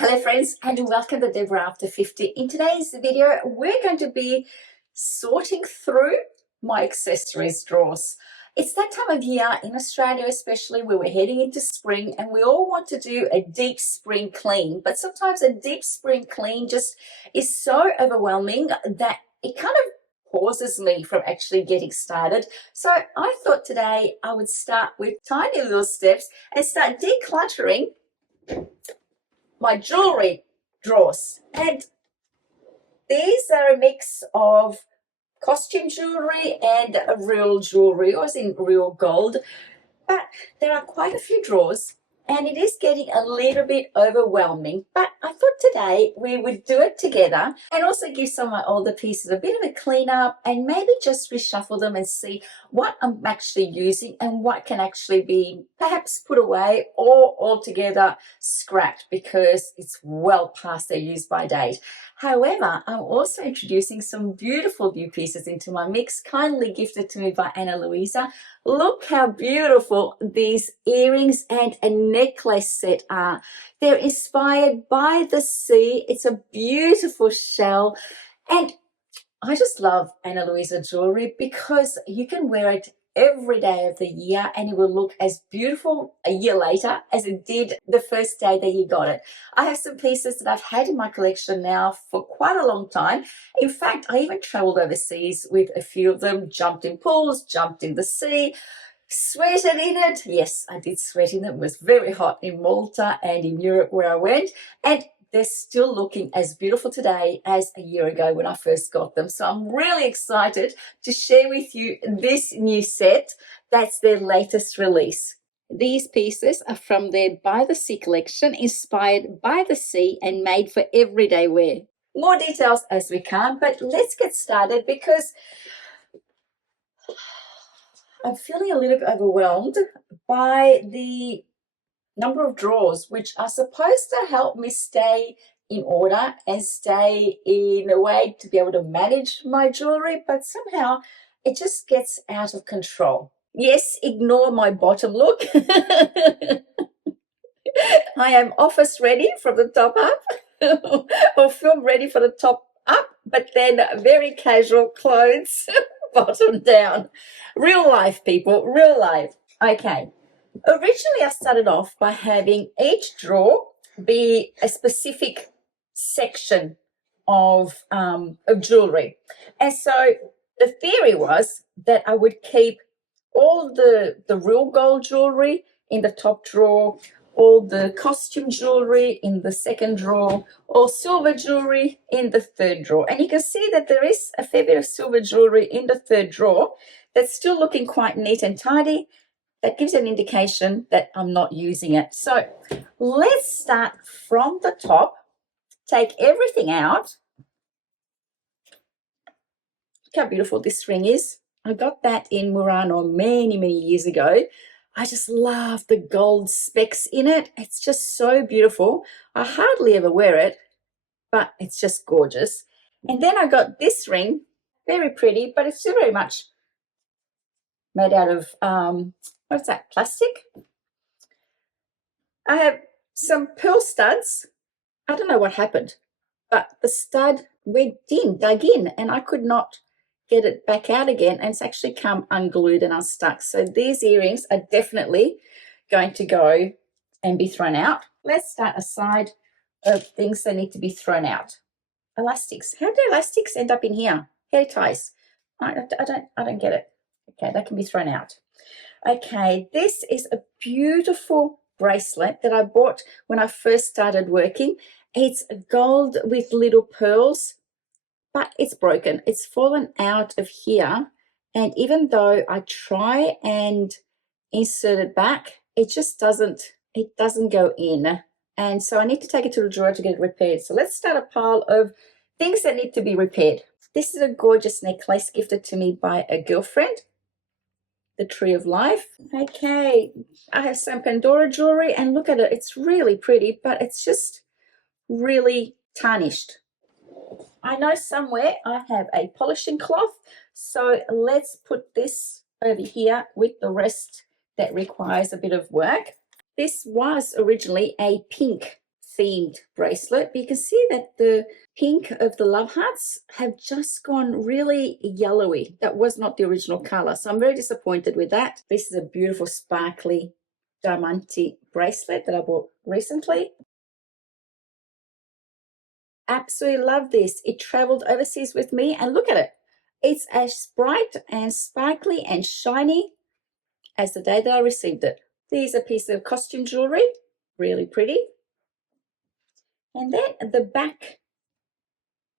Hello friends and welcome to Deborah After 50. In today's video we're going to be sorting through my accessories drawers. It's that time of year in Australia especially where we're heading into spring and we all want to do a deep spring clean, but sometimes a deep spring clean just is so overwhelming that it kind of pauses me from actually getting started. So I thought today I would start with tiny little steps and start decluttering my jewelry drawers, and these are a mix of costume jewelry and real jewelry, or as in real gold, but there are quite a few drawers and it is getting a little bit overwhelming, but I thought today we would do it together and also give some of my older pieces a bit of a clean up and maybe just reshuffle them and see what I'm actually using and what can actually be perhaps put away or altogether scrapped because it's well past their use by date. However, I'm also introducing some beautiful new pieces into my mix, kindly gifted to me by Anna Louisa. Look how beautiful these earrings and a necklace set are. They're inspired by the sea. It's a beautiful shell. And I just love Anna Louisa jewelry because you can wear it every day of the year and it will look as beautiful a year later as it did the first day that you got it. I have some pieces that I've had in my collection now for quite a long time. In fact, I even traveled overseas with a few of them, jumped in pools, jumped in the sea, sweated in it. Yes, I did sweat in it. It was very hot in Malta and in Europe where I went, and they're still looking as beautiful today as a year ago when I first got them. So I'm really excited to share with you this new set. That's their latest release. These pieces are from their By the Sea collection, inspired by the sea and made for everyday wear. More details as we can, but let's get started because I'm feeling a little bit overwhelmed by the number of drawers, which are supposed to help me stay in order and stay in a way to be able to manage my jewelry, but somehow it just gets out of control. Yes, ignore my bottom look. I am office ready from the top up or film ready for the top up, but then very casual clothes bottom down. Real life, people, real life. Okay. Originally, I started off by having each drawer be a specific section of jewelry. And so the theory was that I would keep all the real gold jewelry in the top drawer, all the costume jewelry in the second drawer, or silver jewelry in the third drawer. And you can see that there is a fair bit of silver jewelry in the third drawer that's still looking quite neat and tidy. That gives an indication that I'm not using it. So let's start from the top, take everything out. Look how beautiful this ring is. I got that in Murano many, many years ago. I just love the gold specks in it. It's just so beautiful. I hardly ever wear it, but it's just gorgeous. And then I got this ring, very pretty, but it's still very much made out of what's that, plastic? I have some pearl studs. I don't know what happened, but the stud dug in, and I could not get it back out again, and it's actually come unglued and unstuck. So these earrings are definitely going to go and be thrown out. Let's start a side of things that need to be thrown out. Elastics. How do elastics end up in here? Hair ties. I don't get it. Okay, that can be thrown out. Okay, this is a beautiful bracelet that I bought when I first started working. It's gold with little pearls, but it's broken. It's fallen out of here. And even though I try and insert it back, it just doesn't go in. And so I need to take it to the drawer to get it repaired. So let's start a pile of things that need to be repaired. This is a gorgeous necklace gifted to me by a girlfriend. The Tree of Life. Okay, I have some Pandora jewelry and look at it. It's really pretty, but it's just really tarnished. I know somewhere I have a polishing cloth, so let's put this over here with the rest that requires a bit of work. This was originally a pink themed bracelet, but you can see that the pink of the love hearts have just gone really yellowy. That was not the original color, so I'm very disappointed with that. This is a beautiful sparkly diamante bracelet that I bought recently. Absolutely love this. It traveled overseas with me, and look at it. It's as bright and sparkly and shiny as the day that I received it. There's a piece of costume jewelry, really pretty. And then the back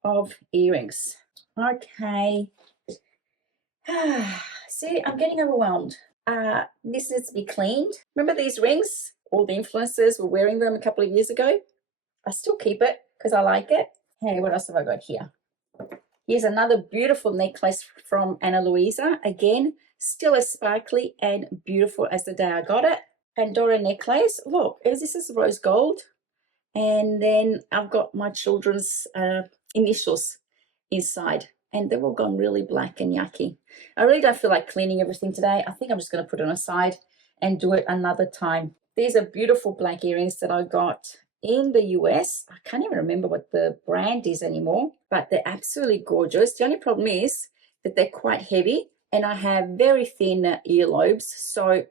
of earrings. Okay. See, I'm getting overwhelmed. This needs to be cleaned. Remember these rings? All the influencers were wearing them a couple of years ago. I still keep it because I like it. Hey, what else have I got here? Here's another beautiful necklace from Anna Louisa. Again, still as sparkly and beautiful as the day I got it. Pandora necklace. Look, this is rose gold. And then I've got my children's initials inside. And they've all gone really black and yucky. I really don't feel like cleaning everything today. I think I'm just going to put it aside and do it another time. These are beautiful black earrings that I got in the US. I can't even remember what the brand is anymore, but they're absolutely gorgeous. The only problem is that they're quite heavy and I have very thin earlobes, so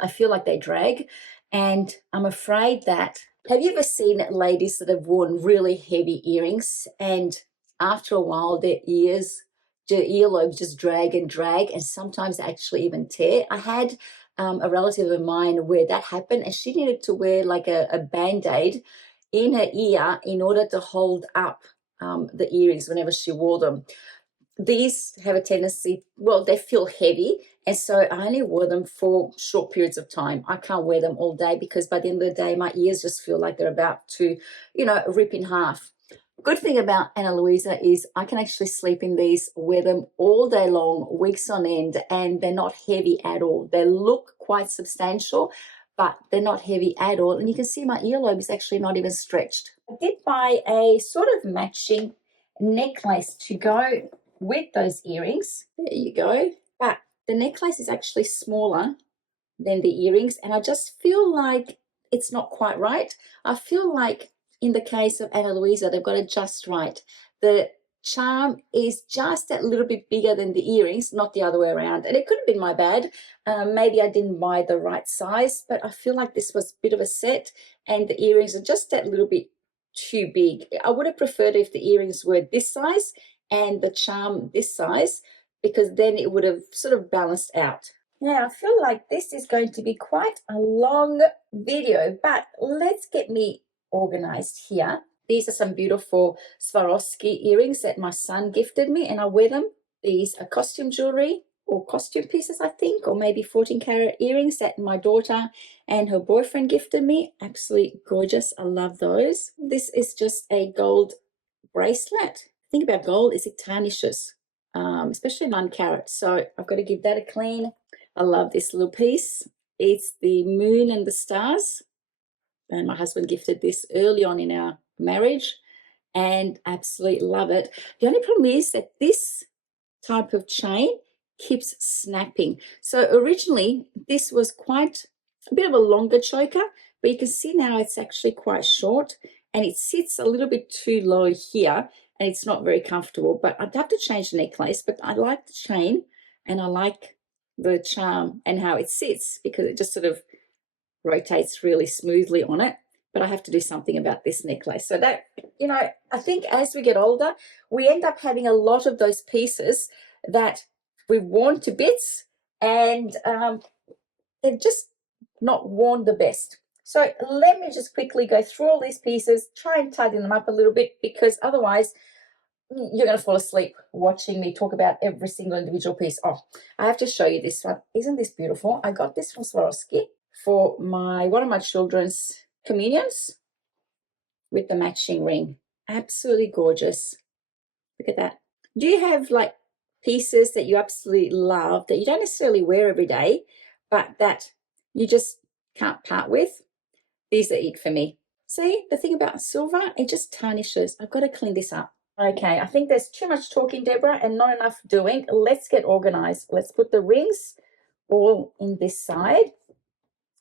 I feel like they drag, and I'm afraid that, have you ever seen ladies that have worn really heavy earrings and after a while their earlobes just drag and sometimes actually even tear? I had a relative of mine where that happened, and she needed to wear like a band-aid in her ear in order to hold up the earrings whenever she wore them. These have a tendency, well, they feel heavy, and so I only wore them for short periods of time. I can't wear them all day because by the end of the day, my ears just feel like they're about to, rip in half. Good thing about Ana Luisa is I can actually sleep in these, wear them all day long, weeks on end, and they're not heavy at all. They look quite substantial, but they're not heavy at all. And you can see my earlobe is actually not even stretched. I did buy a sort of matching necklace to go with those earrings. There you go. But the necklace is actually smaller than the earrings, and I just feel like it's not quite right. I feel like in the case of Ana Luisa, they've got it just right. The charm is just that little bit bigger than the earrings, not the other way around. And it could have been my bad. Maybe I didn't buy the right size, but I feel like this was a bit of a set and the earrings are just that little bit too big. I would have preferred if the earrings were this size and the charm this size, because then it would have sort of balanced out. Now, I feel like this is going to be quite a long video, but let's get me organized here. These are some beautiful Swarovski earrings that my son gifted me, and I wear them. These are costume jewelry or costume pieces, I think, or maybe 14-karat earrings that my daughter and her boyfriend gifted me. Absolutely gorgeous. I love those. This is just a gold bracelet. The thing about gold is it tarnishes, especially 9-karat. So I've got to give that a clean. I love this little piece. It's the moon and the stars. And my husband gifted this early on in our marriage and absolutely love it. The only problem is that this type of chain keeps snapping. So originally this was quite a bit of a longer choker, but you can see now it's actually quite short and it sits a little bit too low here and it's not very comfortable. But I'd have to change the necklace, but I like the chain and I like the charm and how it sits because it just sort of rotates really smoothly on it. But I have to do something about this necklace. So that, I think as we get older, we end up having a lot of those pieces that we've worn to bits and they're just not worn the best. So let me just quickly go through all these pieces, try and tidy them up a little bit, because otherwise you're going to fall asleep watching me talk about every single individual piece. Oh, I have to show you this one. Isn't this beautiful? I got this from Swarovski for one of my children's communions with the matching ring. Absolutely gorgeous. Look at that. Do you have like pieces that you absolutely love that you don't necessarily wear every day, but that you just can't part with? These are it for me. See, the thing about silver, it just tarnishes. I've got to clean this up. Okay, I think there's too much talking, Deborah, and not enough doing. Let's get organized. Let's put the rings all in this side,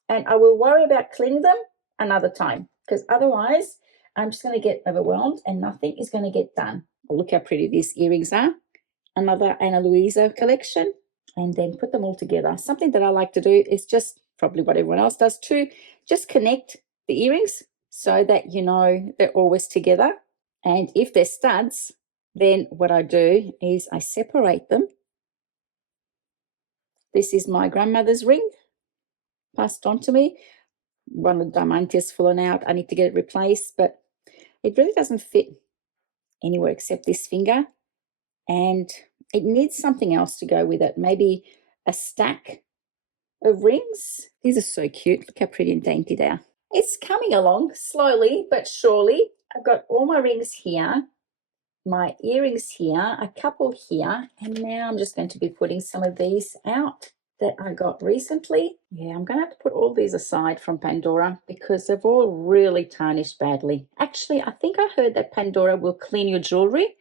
and I will worry about cleaning them another time. because otherwise I'm just going to get overwhelmed and nothing is going to get done. Oh, look how pretty these earrings are. Another Anna Louisa collection, and then put them all together. Something that I like to do is just probably what everyone else does too, just connect the earrings so that you know they're always together. And if they're studs, then what I do is I separate them. This is my grandmother's ring, passed on to me. One of the diamante has fallen out. I need to get it replaced, but it really doesn't fit anywhere except this finger. And it needs something else to go with it. Maybe a stack of rings. These are so cute. Look how pretty and dainty they are. It's coming along slowly but surely. I've got all my rings here, my earrings here, a couple here, and now I'm just going to be putting some of these out that I got recently. Yeah, I'm going to have to put all these aside from Pandora because they've all really tarnished badly. Actually, I think I heard that Pandora will clean your jewelry.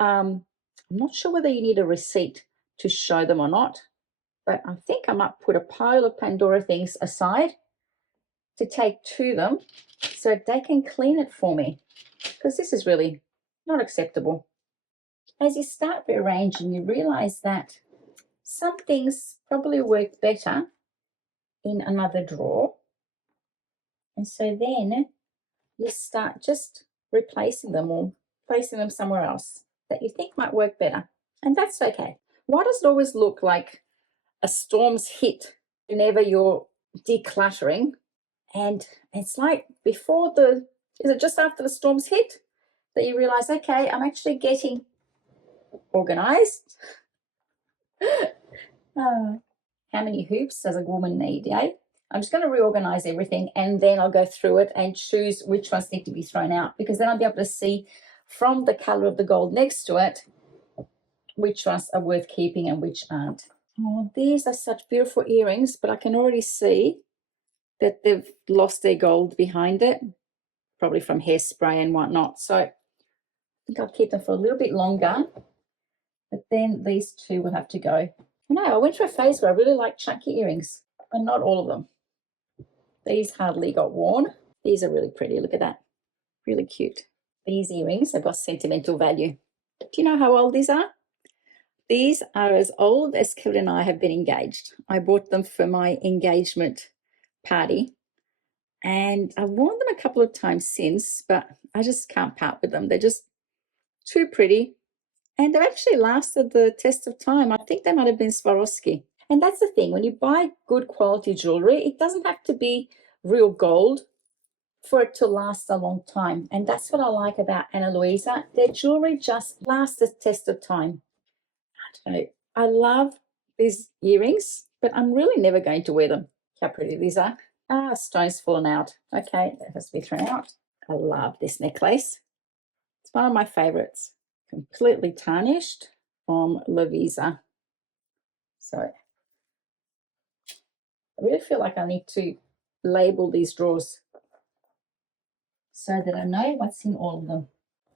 I'm not sure whether you need a receipt to show them or not, but I think I might put a pile of Pandora things aside to take to them so they can clean it for me, because this is really not acceptable. As you start rearranging, you realize that some things probably work better in another drawer, and so then you start just replacing them or placing them somewhere else that you think might work better, and that's okay. Why does it always look like a storm's hit whenever you're decluttering? And it's like before is it just after the storms hit that you realize, okay, I'm actually getting organized? How many hoops does a woman need, eh? I'm just going to reorganize everything, and then I'll go through it and choose which ones need to be thrown out, because then I'll be able to see from the color of the gold next to it which ones are worth keeping and which aren't. Oh, these are such beautiful earrings, but I can already see that they've lost their gold behind it, probably from hairspray and whatnot. So I think I'll keep them for a little bit longer, but then these two will have to go. No, I went through a phase where I really liked chunky earrings, but not all of them. These hardly got worn. These are really pretty. Look at that. Really cute. These earrings have got sentimental value. Do you know how old these are? These are as old as Kevin and I have been engaged. I bought them for my engagement party, and I've worn them a couple of times since, but I just can't part with them. They're just too pretty, and they've actually lasted the test of time. I think they might have been Swarovski. And that's the thing, when you buy good quality jewelry, it doesn't have to be real gold for it to last a long time. And that's what I like about Ana Luisa. Their jewelry just lasts the test of time. I don't know, I love these earrings, but I'm really never going to wear them. How pretty these are. Ah, stone's fallen out. Okay, that has to be thrown out. I love this necklace. It's one of my favorites. Completely tarnished from Louisa. So I really feel like I need to label these drawers so that I know what's in all of them.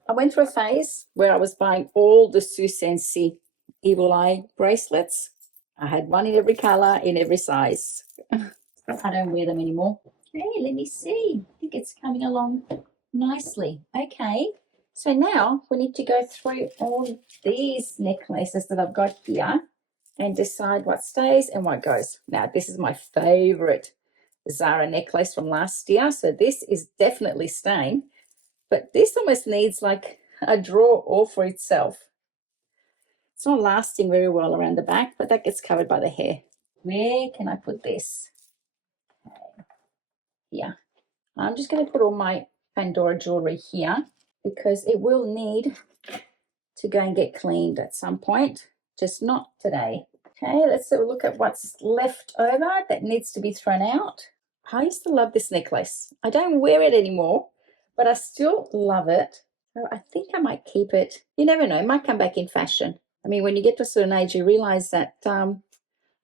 I went through a phase where I was buying all the Sue Sensi Evil Eye bracelets. I had one in every color, in every size. I don't wear them anymore. Hey, let me see. I think it's coming along nicely. Okay, so now we need to go through all these necklaces that I've got here and decide what stays and what goes. Now, this is my favorite Zara necklace from last year, so this is definitely staying, but this almost needs like a drawer all for itself. It's not lasting very well around the back, but that gets covered by the hair. Where can I put this? Okay. Yeah, I'm just going to put all my Pandora jewelry here because it will need to go and get cleaned at some point, just not today. Okay, let's have a look at what's left over that needs to be thrown out. I used to love this necklace. I don't wear it anymore, but I still love it. So I think I might keep it. You never know, it might come back in fashion. I mean, when you get to a certain age, you realize that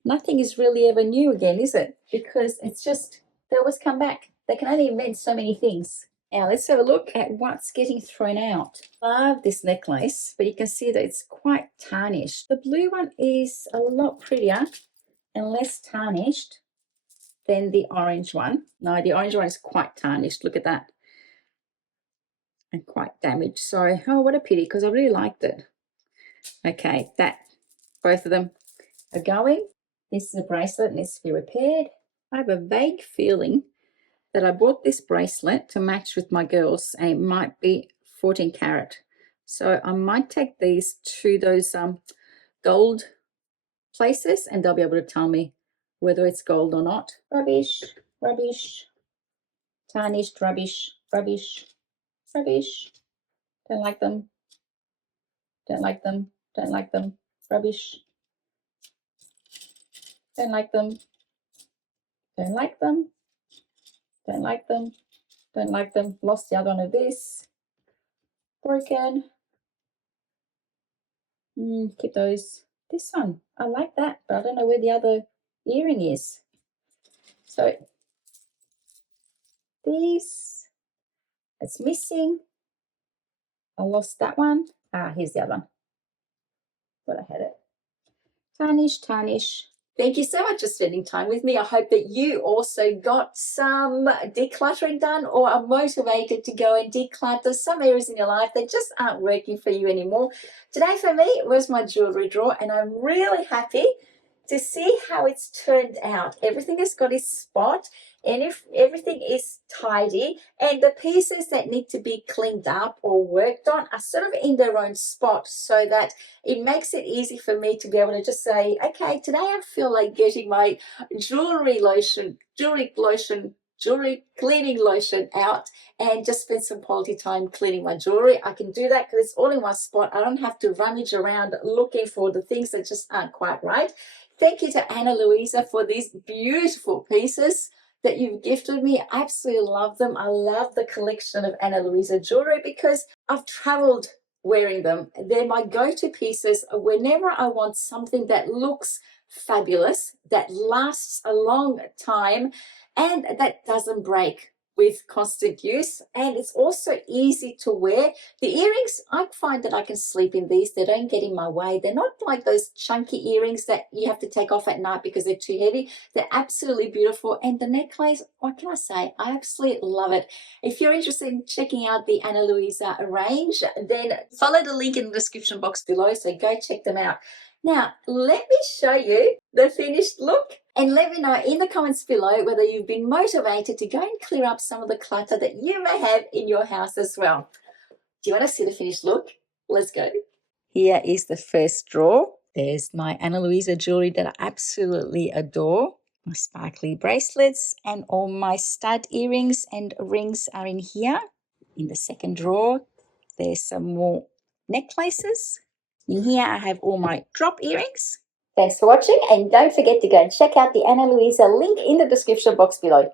nothing is really ever new again, is it? Because it's just, they always come back. They can only invent so many things. Now, let's have a look at what's getting thrown out. I love this necklace, but you can see that it's quite tarnished. The blue one is a lot prettier and less tarnished than the orange one. No, the orange one is quite tarnished. Look at that. and quite damaged. So, oh, what a pity, because I really liked it. Okay, both of them are going. This is a bracelet, needs to be repaired. I have a vague feeling that I bought this bracelet to match with my girls, and it might be 14 carat. So I might take these to those gold places, and they'll be able to tell me whether it's gold or not. Rubbish, rubbish, tarnished, rubbish, rubbish, rubbish. Don't like them. Don't like them. Don't like them. Rubbish. Don't like them. Don't like them. Don't like them. Don't like them. Lost the other one of this. Broken. Keep those. This one, I like that, but I don't know where the other earring is. So these, it's missing. I lost that one. Here's the other one. Thought I had it. Tarnish, tarnish. Thank you so much for spending time with me. I hope that you also got some decluttering done or are motivated to go and declutter some areas in your life that just aren't working for you anymore. Today for me was my jewellery drawer, and I'm really happy to see how it's turned out. Everything has got its spot, and if everything is tidy, and the pieces that need to be cleaned up or worked on are sort of in their own spot, so that it makes it easy for me to be able to just say, okay, today I feel like getting my jewelry cleaning lotion out and just spend some quality time cleaning my jewelry. I can do that because it's all in one spot. I don't have to rummage around looking for the things that just aren't quite right. Thank you to Anna Louisa for these beautiful pieces that you've gifted me. I absolutely love them. I love the collection of Anna Louisa jewelry because I've traveled wearing them. They're my go-to pieces whenever I want something that looks fabulous, that lasts a long time, and that doesn't break with constant use, and it's also easy to wear. The earrings, I find that I can sleep in these. They don't get in my way. They're not like those chunky earrings that you have to take off at night because they're too heavy. They're absolutely beautiful. And the necklace, what can I say? I absolutely love it. If you're interested in checking out the Ana Luisa range, then follow the link in the description box below, so go check them out. Now, let me show you the finished look, and let me know in the comments below whether you've been motivated to go and clear up some of the clutter that you may have in your house as well. Do you want to see the finished look? Let's go. Here is the first drawer. There's my Ana Luisa jewelry that I absolutely adore. My sparkly bracelets and all my stud earrings and rings are in here. In the second drawer, there's some more necklaces. In here, I have all my drop earrings. Thanks for watching, and don't forget to go and check out the Ana Luisa link in the description box below.